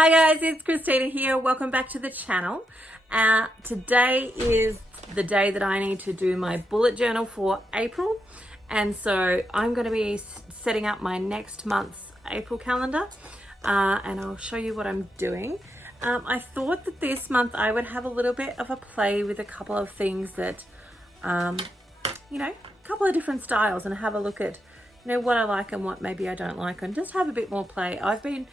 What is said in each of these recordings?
Hi guys, it's Christina here. Welcome back to the channel. Today is the day that I need to do my bullet journal for April. And so I'm going to be setting up my next month's April calendar and I'll show you what I'm doing. I thought that this month I would have a little bit of a play with a couple of things that, a couple of different styles and have a look at, what I like and what maybe I don't like and just have a bit more play. I've been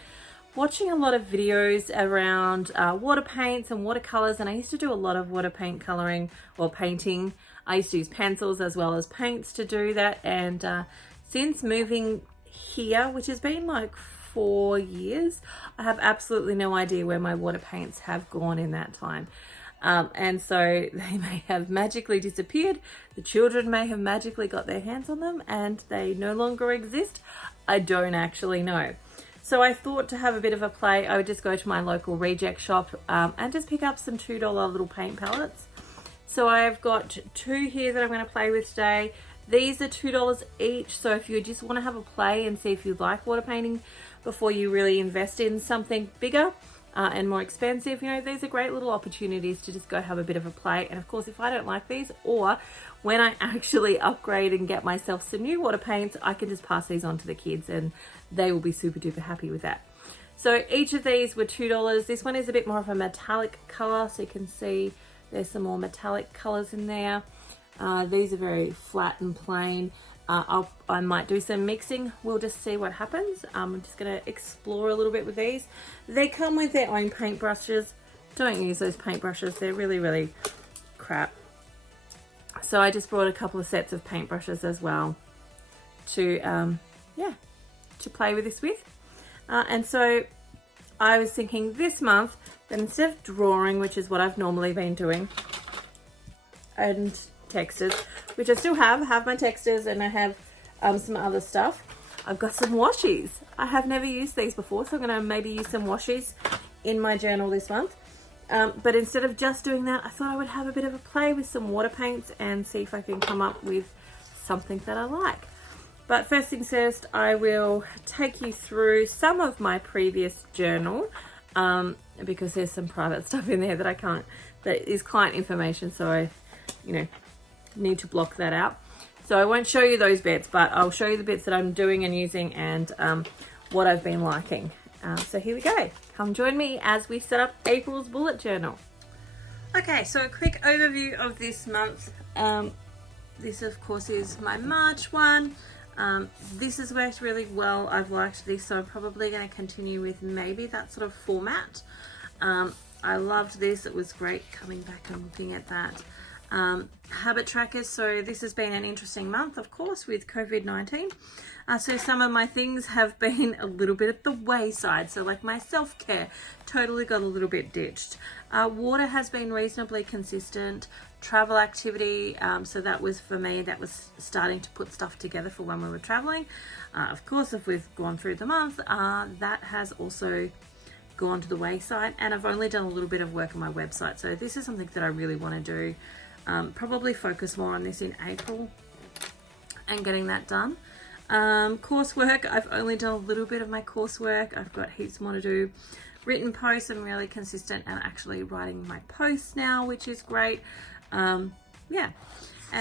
watching a lot of videos around water paints and watercolors, and I used to do a lot of water paint coloring or painting. I used to use pencils as well as paints to do that, and since moving here, which has been like 4 years, I have absolutely no idea where my water paints have gone in that time. And so they may have magically disappeared. The children may have magically got their hands on them and they no longer exist. I don't actually know. So I thought to have a bit of a play, I would just go to my local reject shop and just pick up some $2 little paint palettes. So I've got 2 here that I'm going to play with today. These are $2 each. So if you just want to have a play and see if you like water painting before you really invest in something bigger and more expensive, these are great little opportunities to just go have a bit of a play. And of course, if I don't like these, or when I actually upgrade and get myself some new water paints, I can just pass these on to the kids and they will be super duper happy with that. So each of these were $2. This one is a bit more of a metallic color, so you can see there's some more metallic colors in there. These are very flat and plain. I might do some mixing. We'll just see what happens. I'm just going to explore a little bit with these. They come with their own paintbrushes. Don't use those paintbrushes. They're really, really crap. So I just brought a couple of sets of paintbrushes as well to play with this with. And so I was thinking this month that instead of drawing, which is what I've normally been doing, and textures, which I still have my textures, and I have some other stuff. I've got some washies. I have never used these before, so I'm going to maybe use some washies in my journal this month. But instead of just doing that, I thought I would have a bit of a play with some water paints and see if I can come up with something that I like. But first things first, I will take you through some of my previous journal because there's some private stuff in there that is client information, so I, need to block that out. So I won't show you those bits, but I'll show you the bits that I'm doing and using and what I've been liking. So here we go. Come join me as we set up April's bullet journal. Okay, so a quick overview of this month. This of course is my March one. This has worked really well. I've liked this, so I'm probably going to continue with maybe that sort of format. I loved this. It was great coming back and looking at that. Habit trackers, so this has been an interesting month, of course, with COVID-19. So some of my things have been a little bit at the wayside, so like my self-care totally got a little bit ditched. Water has been reasonably consistent. Travel activity, so that was for me, that was starting to put stuff together for when we were traveling. Of course, if we've gone through the month, that has also gone to the wayside, and I've only done a little bit of work on my website, so this is something that I really want to do. Probably focus more on this in April and getting that done. Coursework, I've only done a little bit of my coursework. I've got heaps more to do. Written posts, I'm really consistent and actually writing my posts now, which is great. And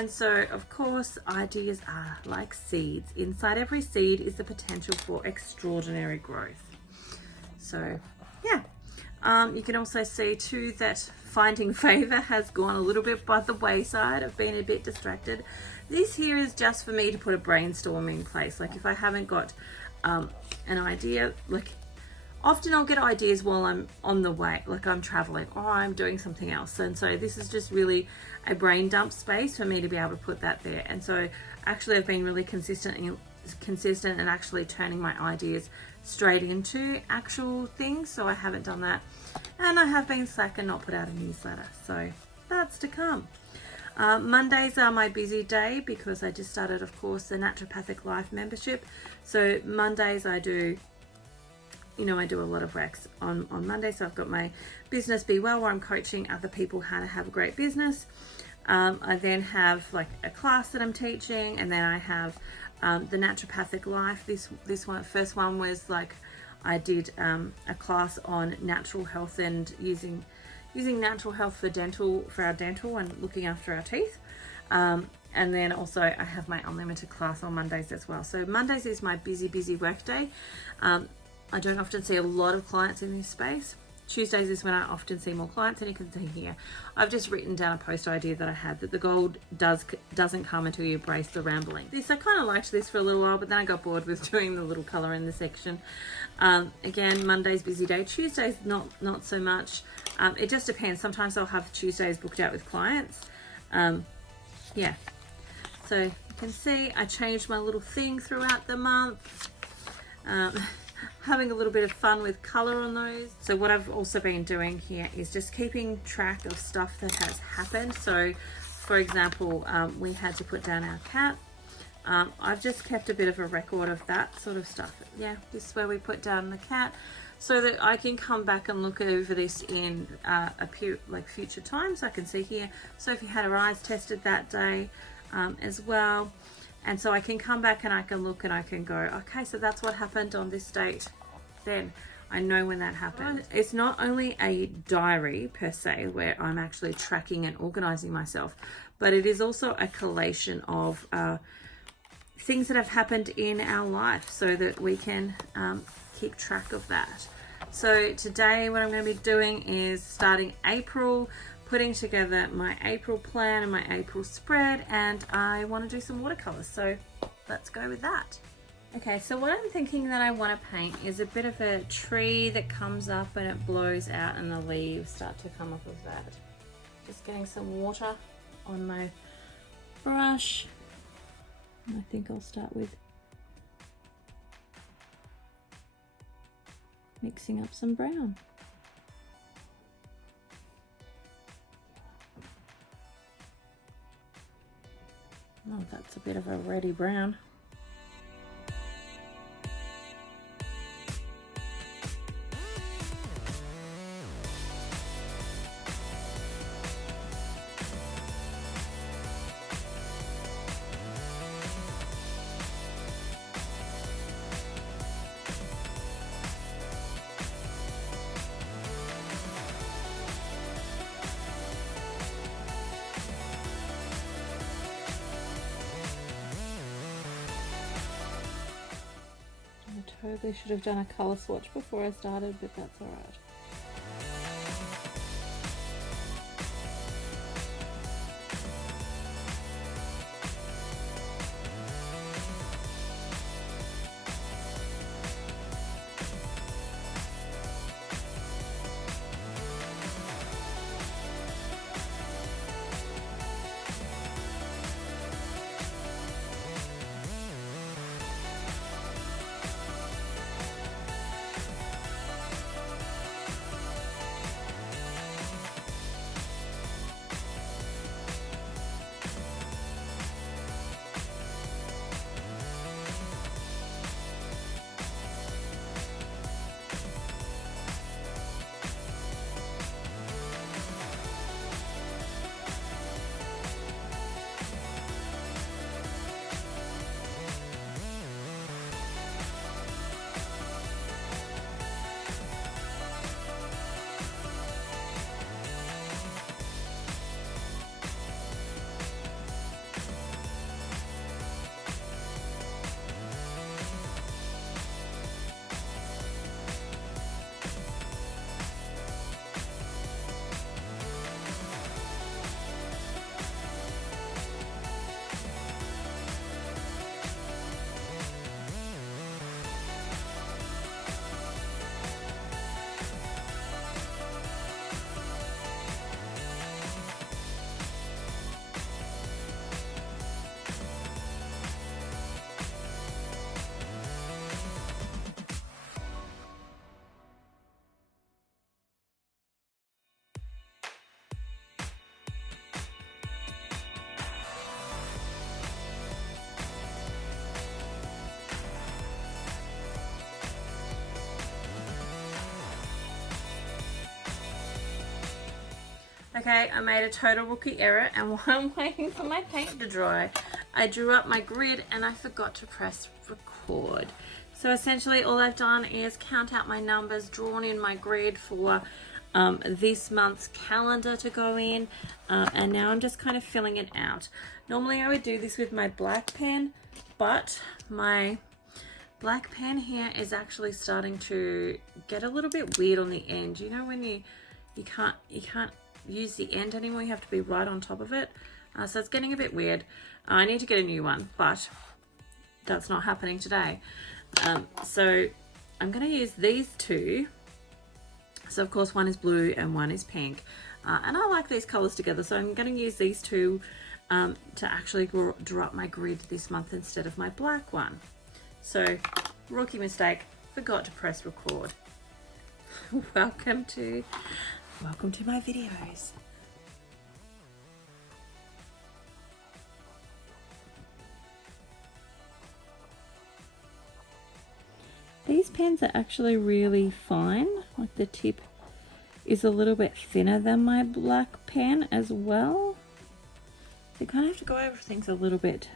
so of course ideas are like seeds. Inside every seed is the potential for extraordinary growth. So you can also see too that finding favor has gone a little bit by the wayside. I've been a bit distracted. This here is just for me to put a brainstorming place. Like if I haven't got an idea, like often I'll get ideas while I'm on the way, like I'm traveling or I'm doing something else. And so this is just really a brain dump space for me to be able to put that there. And so actually I've been really consistent and actually turning my ideas straight into actual things. So I haven't done that. And I have been slack and not put out a newsletter. So that's to come. Mondays are my busy day because I just started, of course, the Naturopathic Life membership. So Mondays I do I do a lot of work on Monday. So I've got my Business Be Well, where I'm coaching other people how to have a great business. I then have like a class that I'm teaching, and then I have the Naturopathic Life. This first one was like I did a class on natural health and using natural health for our dental and looking after our teeth. And then also I have my unlimited class on Mondays as well. So Mondays is my busy work day. I don't often see a lot of clients in this space. Tuesdays is when I often see more clients, and you can see here I've just written down a post idea that I had, that the gold doesn't come until you embrace the rambling. I kind of liked this for a little while, but then I got bored with doing the little color in the section. Again, Monday's busy day. Tuesdays not so much. It just depends. Sometimes I'll have Tuesdays booked out with clients. Yeah, so you can see I changed my little thing throughout the month. Having a little bit of fun with color on those. So what I've also been doing here is just keeping track of stuff that has happened. So for example, we had to put down our cat. I've just kept a bit of a record of that sort of stuff. Yeah, this is where we put down the cat, so that I can come back and look over this in future times. I can see here Sophie had her eyes tested that day as well. And so I can come back and I can look and I can go, okay, so that's what happened on this date. Then I know when that happened. It's not only a diary per se where I'm actually tracking and organizing myself, but it is also a collation of things that have happened in our life, so that we can keep track of that. So today what I'm going to be doing is starting April, putting together my April plan and my April spread, and I want to do some watercolors, so let's go with that. Okay, so what I'm thinking that I want to paint is a bit of a tree that comes up and it blows out and the leaves start to come off of that. Just getting some water on my brush. I think I'll start with mixing up some brown. Oh, that's a bit of a reddy brown. Totally should have done a color swatch before I started, but that's all right. Okay, I made a total rookie error, and while I'm waiting for my paint to dry, I drew up my grid and I forgot to press record. So essentially all I've done is count out my numbers, drawn in my grid for this month's calendar to go in, and now I'm just kind of filling it out. Normally I would do this with my black pen, but my black pen here is actually starting to get a little bit weird on the end. You know when you can't use the end anymore, you have to be right on top of it. So it's getting a bit weird. I need to get a new one, but that's not happening today. So I'm going to use these two. So of course one is blue and one is pink, and I like these colors together, so I'm going to use these two to actually draw up my grid this month instead of my black one. So rookie mistake, forgot to press record. Welcome to my videos. These pens are actually really fine. Like the tip is a little bit thinner than my black pen as well. So you kind of have to go over things a little bit.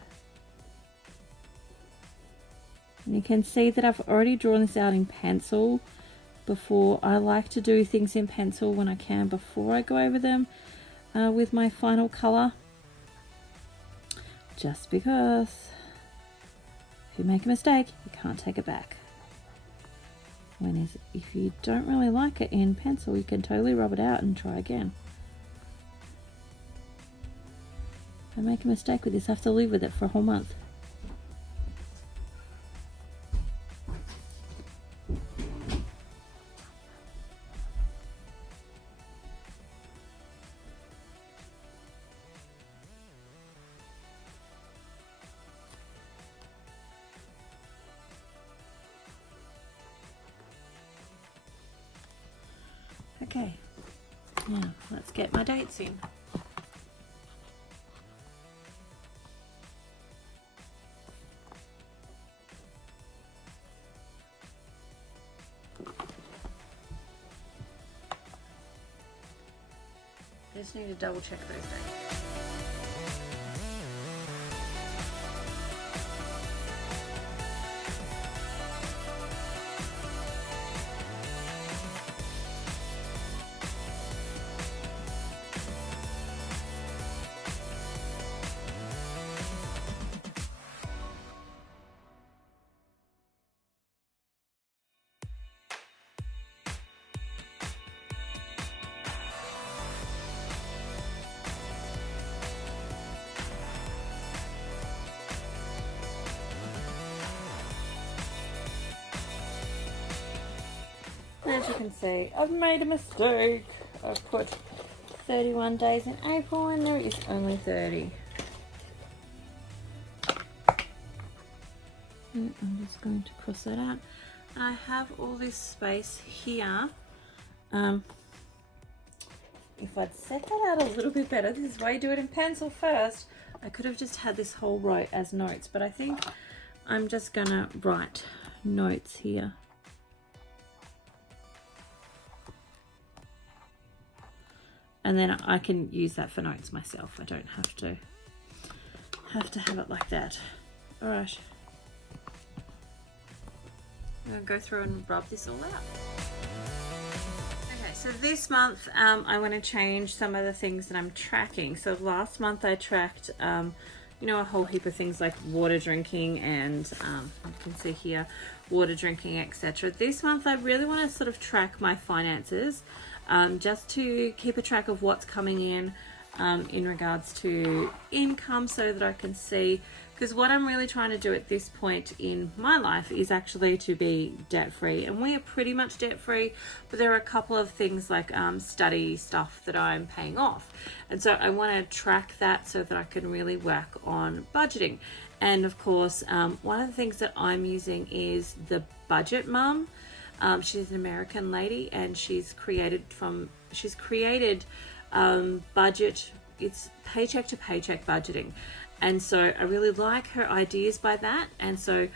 And you can see that I've already drawn this out in pencil before. I like to do things in pencil when I can before I go over them with my final color. Just because if you make a mistake, you can't take it back. If you don't really like it in pencil, you can totally rub it out and try again. If I make a mistake with this, I have to live with it for a whole month. Okay, now let's get my dates in. I just need to double check those dates. As you can see, I've made a mistake. I've put 31 days in April and there is only 30. And I'm just going to cross that out. I have all this space here. If I'd set that out a little bit better, this is why you do it in pencil first. I could have just had this whole row as notes, but I think I'm just gonna write notes here. And then I can use that for notes myself. I don't have to have it like that. All right. I'm gonna go through and rub this all out. Okay, so this month I want to change some of the things that I'm tracking. So last month I tracked, you know, a whole heap of things like water drinking and you can see here, water drinking, etc. This month I really want to sort of track my finances. Just to keep a track of what's coming in regards to income so that I can see, because what I'm really trying to do at this point in my life is actually to be debt free, and we are pretty much debt free, but there are a couple of things like study stuff that I'm paying off, and so I want to track that so that I can really work on budgeting. And of course one of the things that I'm using is the Budget Mum. She's an American lady, and she's created budget. It's paycheck to paycheck budgeting, and so I really like her ideas by that. And so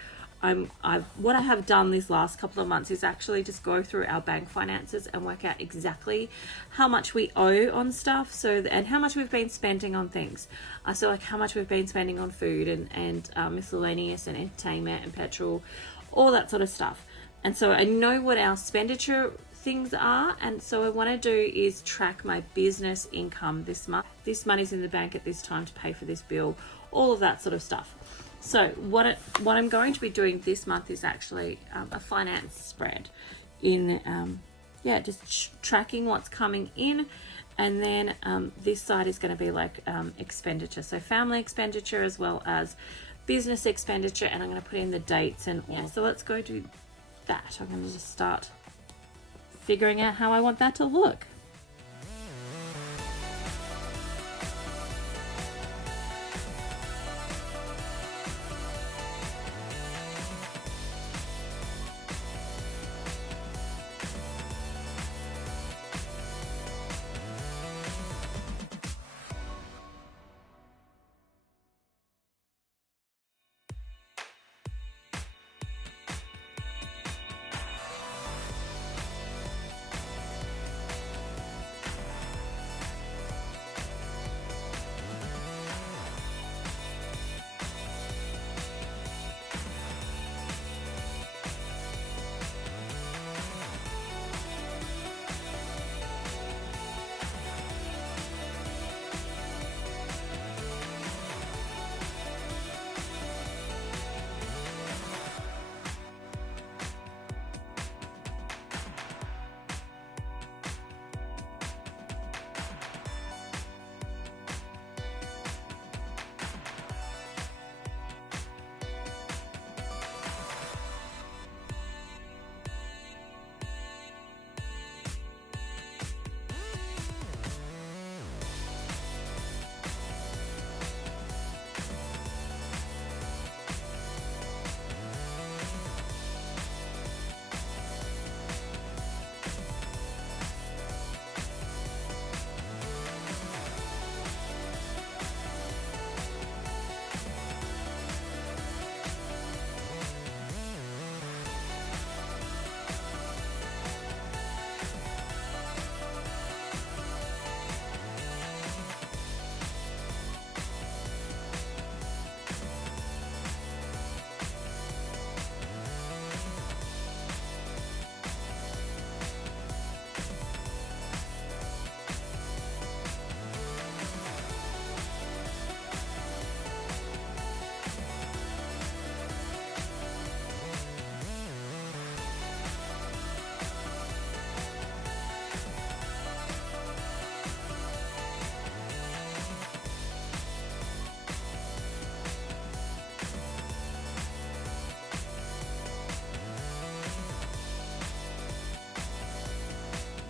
what I have done this last couple of months is actually just go through our bank finances and work out exactly how much we owe on stuff, and how much we've been spending on things. So like how much we've been spending on food and miscellaneous and entertainment and petrol, all that sort of stuff. And so I know what our expenditure things are, and so what I want to do is track my business income this month. This money's in the bank at this time to pay for this bill, all of that sort of stuff. So what I'm going to be doing this month is actually a finance spread in just tracking what's coming in, and then this side is going to be like expenditure, so family expenditure as well as business expenditure, and I'm going to put in the dates and all. So let's go do that. I'm going to just start figuring out how I want that to look.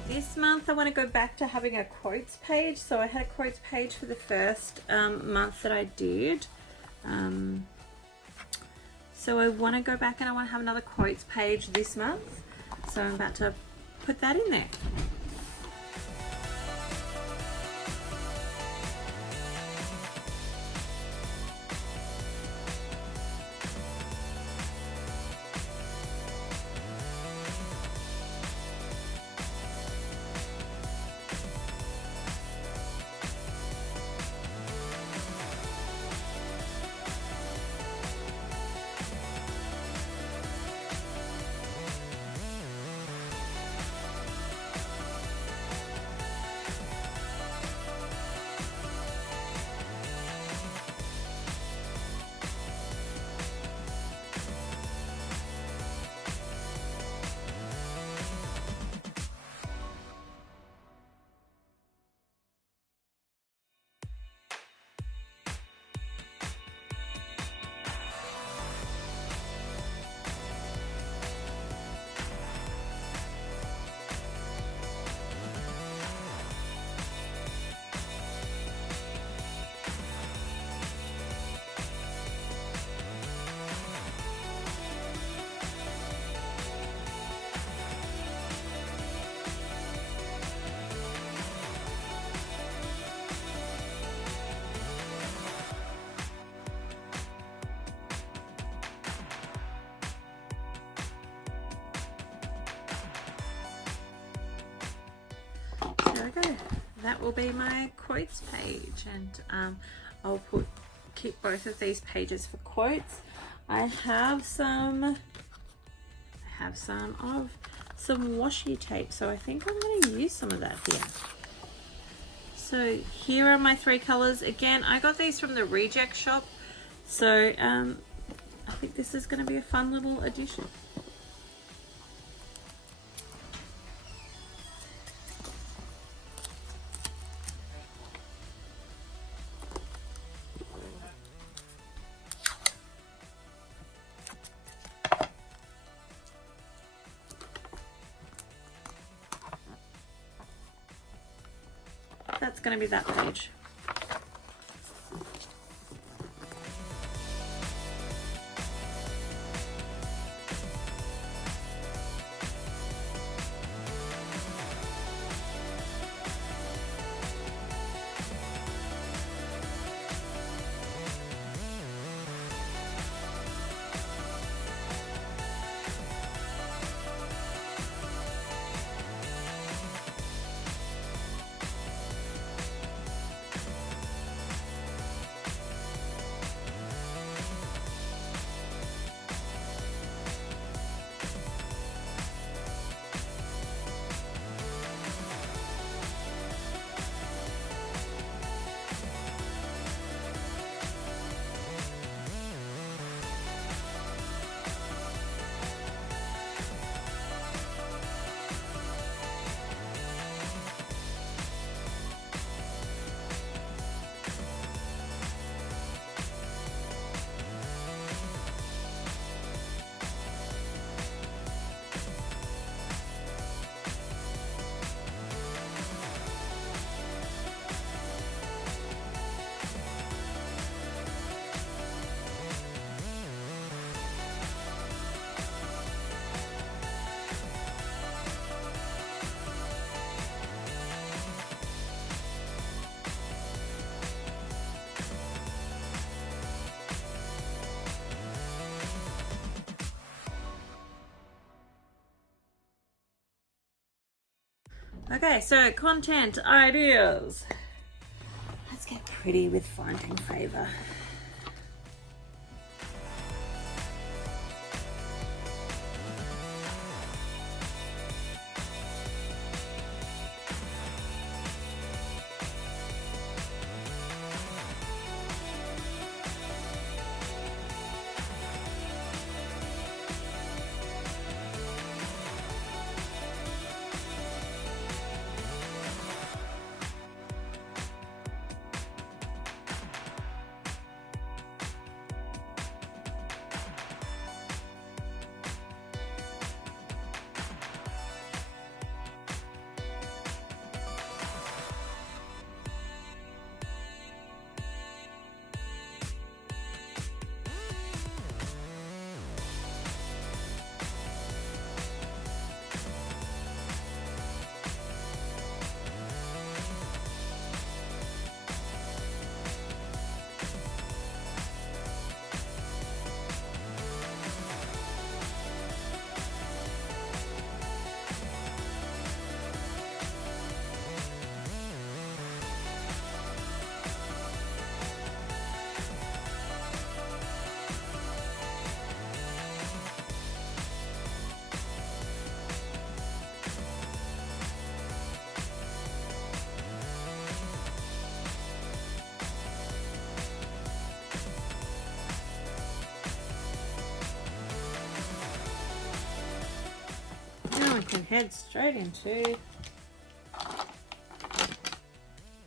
This month I want to go back to having a quotes page. So I had a quotes page for the first month that I did. So I want to go back and I want to have another quotes page this month. So I'm about to put that in there. There we go. That will be my quotes page, and I'll keep both of these pages for quotes. I have some have some washi tape, so I think I'm going to use some of that here. So here are my 3 colors. Again, I got these from the Reject Shop, so I think this is going to be a fun little addition. That's going to be that page. Okay, so content ideas. Let's get pretty with finding favor. Can head straight into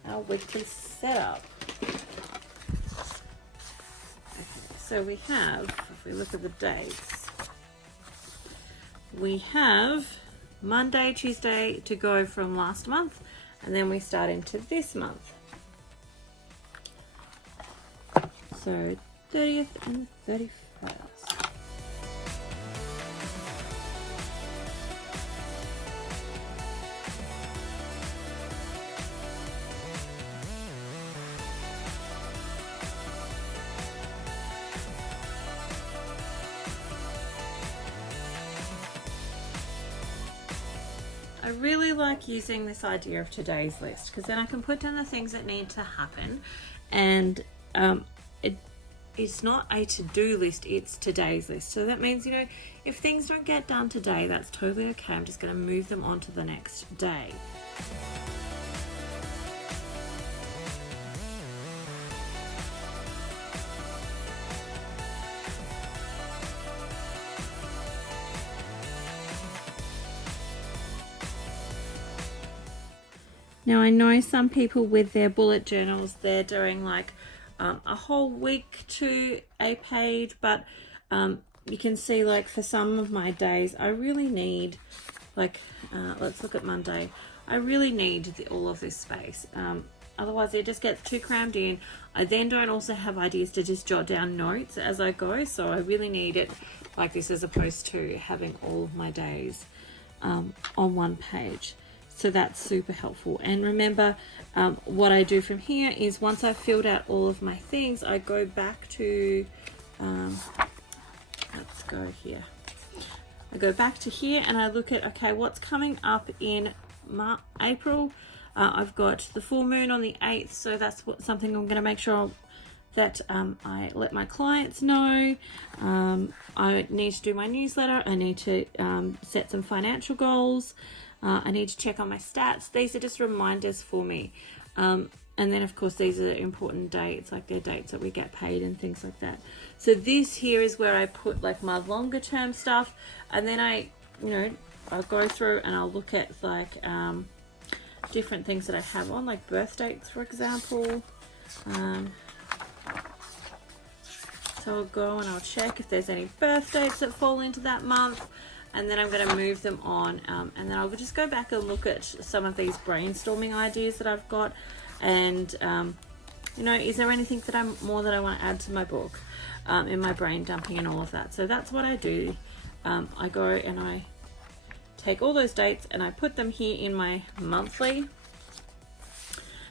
our weekly setup. Okay, so we have, if we look at the dates, we have Monday, Tuesday to go from last month, and then we start into this month. So 30th and 31st. I really like using this idea of today's list because then I can put down the things that need to happen, and it's not a to-do list, it's today's list. So that means, you know, if things don't get done today, that's totally okay. I'm just going to move them on to the next day. Now I know some people with their bullet journals, they're doing like a whole week to a page, but you can see like for some of my days, I really need like, let's look at Monday. I really need all of this space. Otherwise it just gets too crammed in. I then don't also have ideas to just jot down notes as I go. So I really need it like this as opposed to having all of my days on one page. So that's super helpful. And remember, what I do from here is once I've filled out all of my things, I go back to, let's go here. I go back to here and I look at, okay, what's coming up in April. I've got the full moon on the 8th, so that's something I'm going to make sure that I let my clients know. I need to do my newsletter. I need to set some financial goals. I need to check on my stats. These are just reminders for me. And then of course these are important dates, like they're dates that we get paid and things like that. So this here is where I put like my longer term stuff, and then I'll go through and I'll look at like different things that I have on, like birth dates, for example. So I'll go and I'll check if there's any birth dates that fall into that month. And then I'm going to move them on, and then I'll just go back and look at some of these brainstorming ideas that I've got, and is there anything that I want to add to my book, in my brain dumping and all of that. So that's what I do. I go and I take all those dates and I put them here in my monthly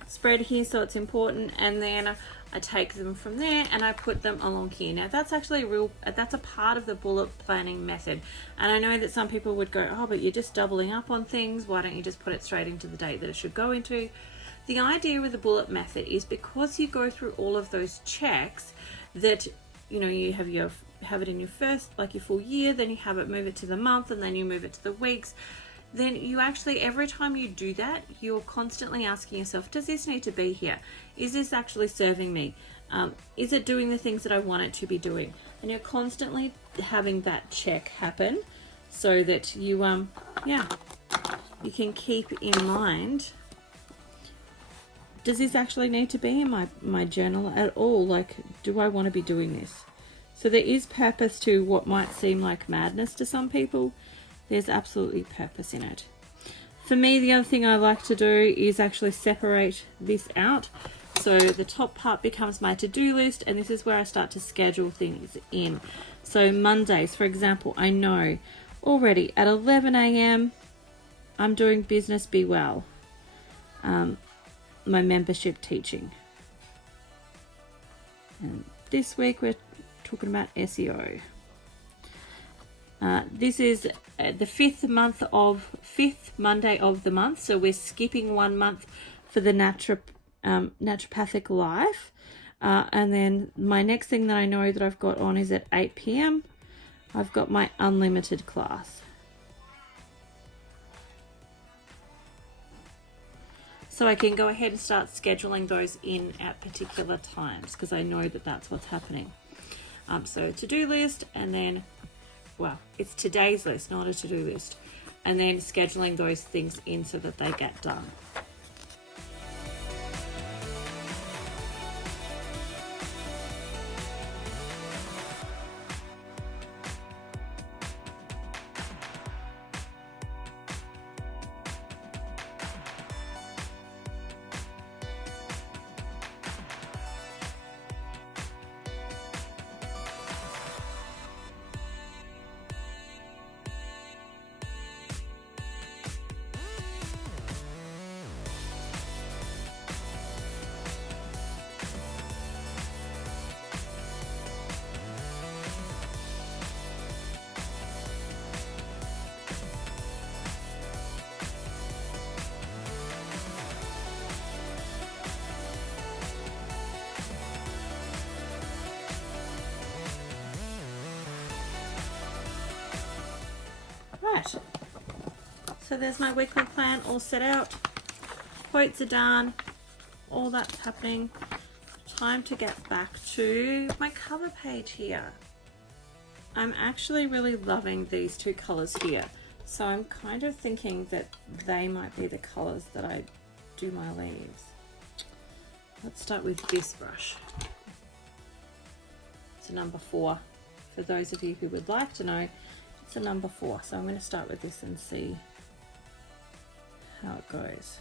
spread here, so it's important, and then I take them from there and I put them along here. Now that's actually that's a part of the bullet planning method. And I know that some people would go, oh, but you're just doubling up on things. Why don't you just put it straight into the date that it should go into? The idea with the bullet method is because you go through all of those checks that, you have it in your first, like your full year, then you move it to the month, and then you move it to the weeks. Then you actually, every time you do that, you're constantly asking yourself, does this need to be here? Is this actually serving me? Is it doing the things that I want it to be doing? And you're constantly having that check happen so that you, you can keep in mind, does this actually need to be in my journal at all? Like, do I want to be doing this? So there is purpose to what might seem like madness to some people. There's absolutely purpose in it. For me, the other thing I like to do is actually separate this out. So the top part becomes my to-do list, and this is where I start to schedule things in. So Mondays, for example, I know already at 11 a.m. I'm doing Business Be Well, my membership teaching. And this week we're talking about SEO. This is the fifth Monday of the month, so we're skipping 1 month for the naturopathic life, and then my next thing that I know that I've got on is at 8 p.m. I've got my unlimited class. So I can go ahead and start scheduling those in at particular times because I know that that's what's happening. So to-do list, and then it's today's list, not a to-do list, and then scheduling those things in so that they get done. right, so there's my weekly plan all set out. Quotes are done, all that's happening. Time to get back to my cover page here. I'm actually really loving these two colors here, so I'm kind of thinking that they might be the colors that I do my leaves. Let's start with this brush. It's a number 4. For those of you who would like to know, it's a number 4. So I'm going to start with this and see how it goes.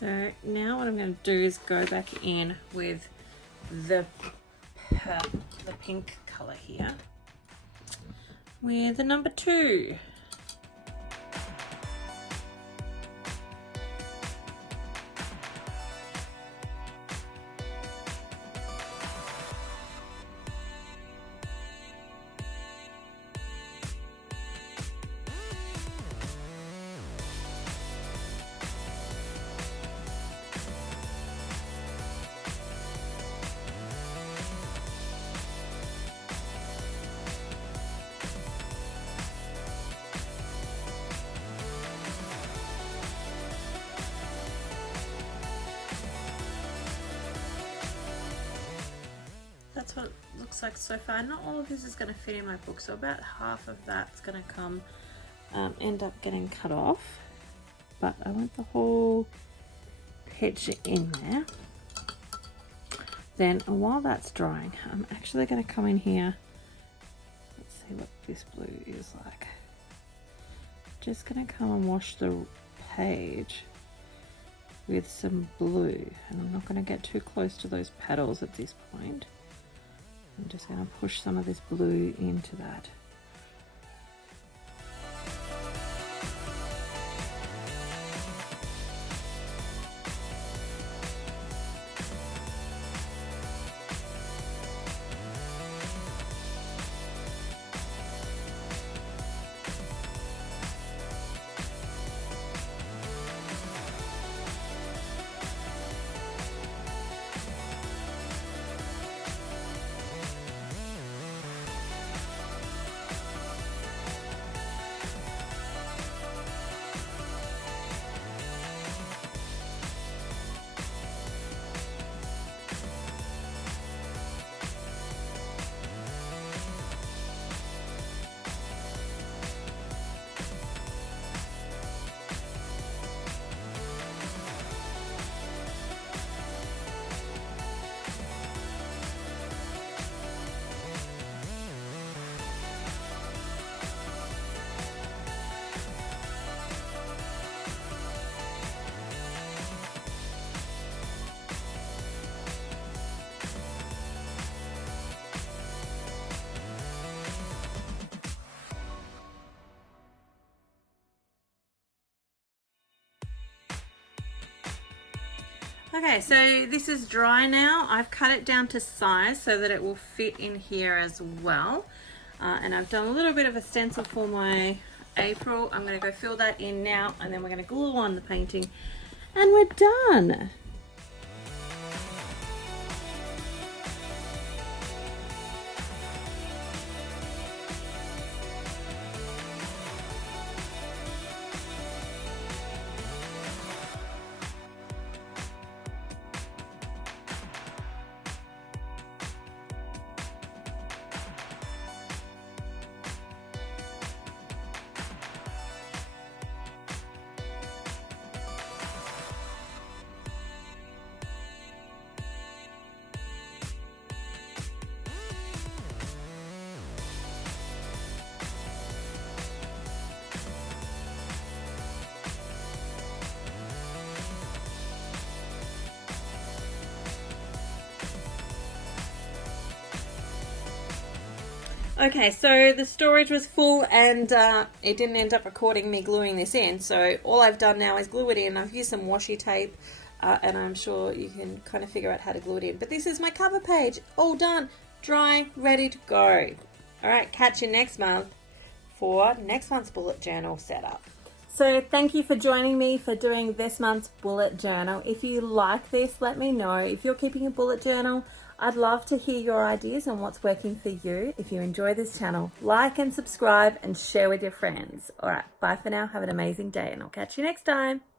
So now what I'm going to do is go back in with the pink colour here with the number 2. That's what it looks like so far. Not all of this is going to fit in my book, so about half of that's going to come end up getting cut off, but I want the whole picture in there. Then while that's drying, I'm actually going to come in here. Let's see what this blue is like. Just going to come and wash the page with some blue, and I'm not going to get too close to those petals at this point. I'm just going to push some of this blue into that. Okay, so this is dry now. I've cut it down to size so that it will fit in here as well. And I've done a little bit of a stencil for my April. I'm going to go fill that in now, and then we're going to glue on the painting, and we're done. Okay, so the storage was full and it didn't end up recording me gluing this in. So all I've done now is glue it in. I've used some washi tape and I'm sure you can kind of figure out how to glue it in. But this is my cover page, all done, dry, ready to go. All right, catch you next month for next month's bullet journal setup. So thank you for joining me for doing this month's bullet journal. If you like this, let me know. If you're keeping a bullet journal, I'd love to hear your ideas on what's working for you. If you enjoy this channel, like and subscribe and share with your friends. All right, bye for now. Have an amazing day and I'll catch you next time.